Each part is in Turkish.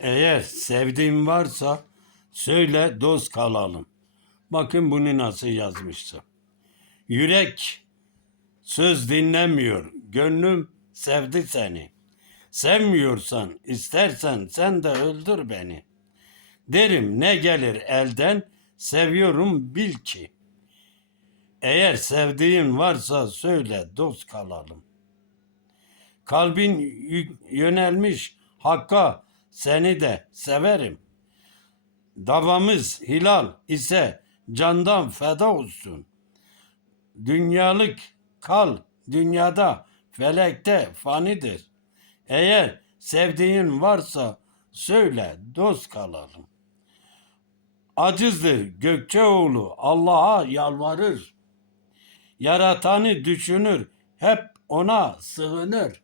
Eğer sevdiğin varsa söyle dost kalalım. Bakın bunu nasıl yazmıştı. Yürek söz dinlemiyor. Gönlüm sevdi seni. Sevmiyorsan istersen sen de öldür beni. Derim ne gelir elden seviyorum bil ki. Eğer sevdiğin varsa söyle dost kalalım. Kalbin yönelmiş hakka seni de severim. Davamız hilal ise candan feda olsun. Dünyalık kal dünyada felekte fanidir. Eğer sevdiğin varsa söyle dost kalalım. Acızdır Gökçeoğlu Allah'a yalvarır. Yaratanı düşünür hep ona sığınır.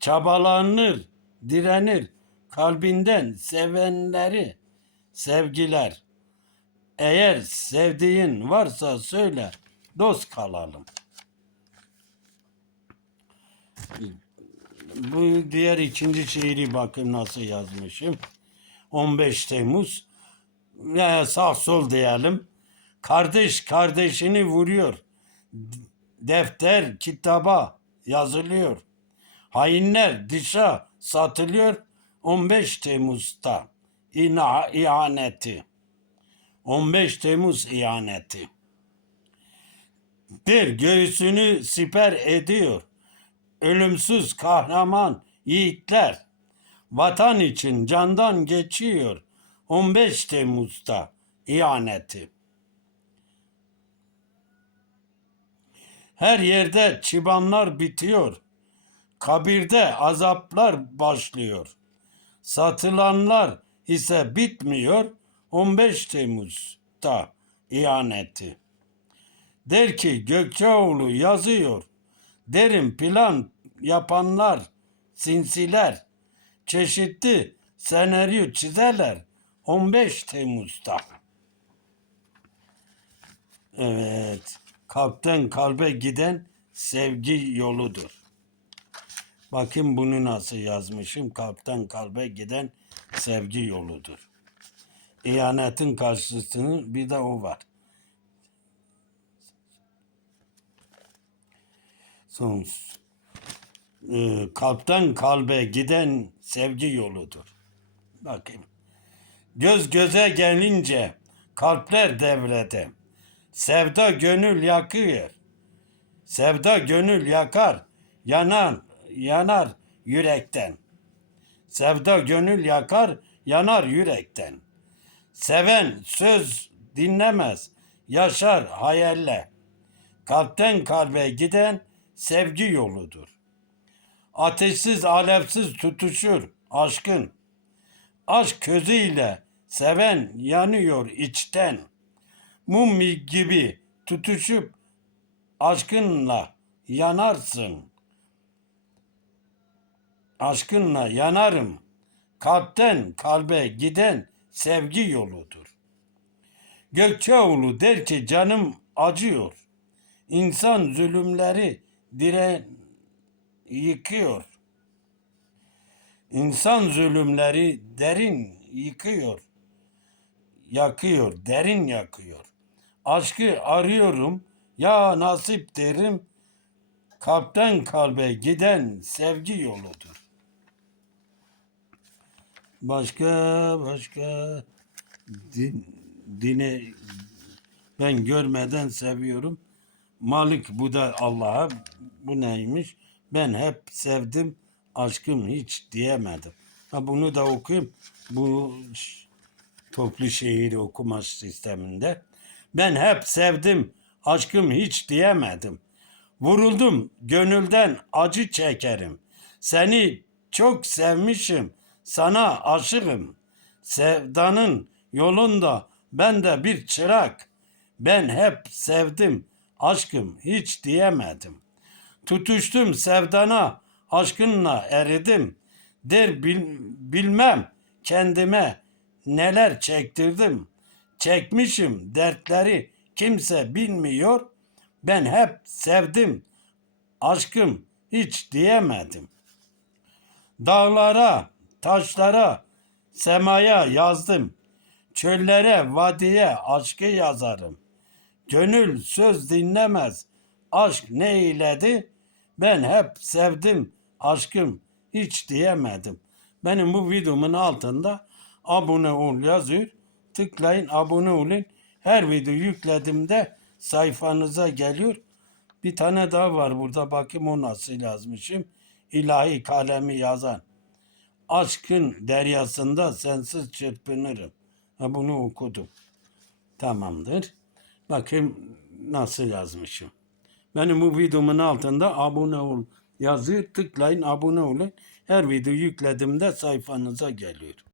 Çabalanır, direnir kalbinden sevenleri sevgiler. Eğer sevdiğin varsa söyle dost kalalım. Bu diğer ikinci şiiri bakın nasıl yazmışım. 15 Temmuz. Ya sağ sol diyelim. Kardeş kardeşini vuruyor. Defter kitaba yazılıyor. Hainler dışa satılıyor 15 Temmuz'da. İna, ihaneti. 15 Temmuz ihaneti. Bir göğsünü siper ediyor. Ölümsüz kahraman yiğitler. Vatan için candan geçiyor. 15 Temmuz'da ihaneti. Her yerde çıbanlar bitiyor. Kabirde azaplar başlıyor. Satılanlar ise bitmiyor 15 Temmuz'da ihaneti. Der ki Gökçeoğlu yazıyor. Derim plan yapanlar, sinsiler, çeşitli senaryo çizerler 15 Temmuz'da. Evet, kalpten kalbe giden sevgi yoludur. Bakın bunu nasıl yazmışım. Kalpten kalbe giden sevgi yoludur. İhanetin karşısını bir de o var. Son e, kalpten kalbe giden sevgi yoludur. Bakayım. Göz göze gelince kalpler devrede. Sevda gönül yakıyor. Sevda gönül yakar. Yanar, yanar yürekten. Sevda gönül yakar, yanar yürekten. Seven söz dinlemez, yaşar hayalle. Kalpten kalbe giden sevgi yoludur. Ateşsiz alevsiz tutuşur aşkın. Aşk közüyle seven yanıyor içten. Mum gibi tutuşup aşkınla yanarsın. Aşkınla yanarım. Kalpten kalbe giden sevgi yoludur. Gökçeoğlu der ki canım acıyor. İnsan zulümleri diren yıkıyor. İnsan zulümleri derin yıkıyor. Yakıyor, derin yakıyor. Aşkı arıyorum, ya nasip derim, kalpten kalbe giden sevgi yoludur. Başka, başka din, dine ben görmeden seviyorum. Malik bu da Allah'a bu neymiş? Ben hep sevdim aşkım hiç diyemedim. Ha bunu da okuyayım. Bu toplu şiir okuma sisteminde. Ben hep sevdim aşkım hiç diyemedim. Vuruldum gönülden acı çekerim. Seni çok sevmişim sana aşığım. Sevdanın yolunda ben de bir çırak. Ben hep sevdim aşkım hiç diyemedim. Tutuştum sevdana aşkınla eridim. Der bil- bilmem kendime neler çektirdim. Çekmişim dertleri kimse bilmiyor. Ben hep sevdim aşkım hiç diyemedim. Dağlara, taşlara Semaya yazdım. Çöllere, vadiye aşkı yazarım. Gönül söz dinlemez. Aşk ne eyledi? Ben hep sevdim aşkım hiç diyemedim. Benim bu videomun altında abone ol yazıyor. Tıklayın abone olun. Her video yüklediğimde sayfanıza geliyor. Bir tane daha var burada bakayım o nasıl yazmışım. İlahi kalemi yazan. Aşkın deryasında sensiz çırpınırım. Ha bunu okudum. Tamamdır. Bakayım nasıl yazmışım. Benim bu videomun altında abone ol yazıyor. Tıklayın abone olun. Her video yüklediğimde sayfanıza geliyor.